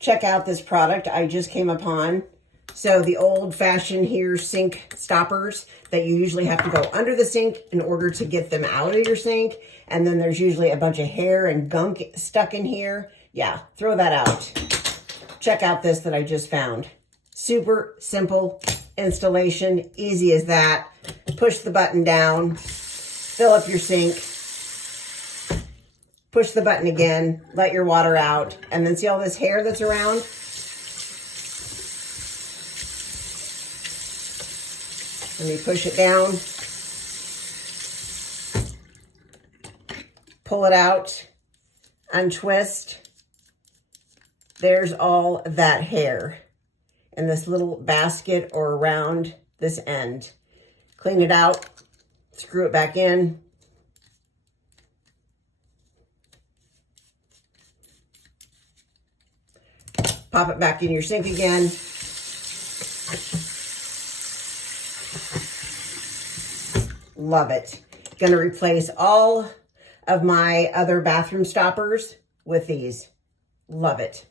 check out this product I just came upon. So the old-fashioned here sink stoppers that you usually have to go under the sink in order to get them out of your sink. And then there's usually a bunch of hair and gunk stuck in here. Yeah, throw that out. Check out this that I just found. Super simple installation, easy as that. Push the button down, fill up your sink, push the button again, let your water out, and then see all this hair that's around? Let me push it down, pull it out, untwist. There's all that hair in this little basket or around this end. Clean it out, screw it back in. Pop it back in your sink again. Love it. Gonna replace all of my other bathroom stoppers with these. Love it.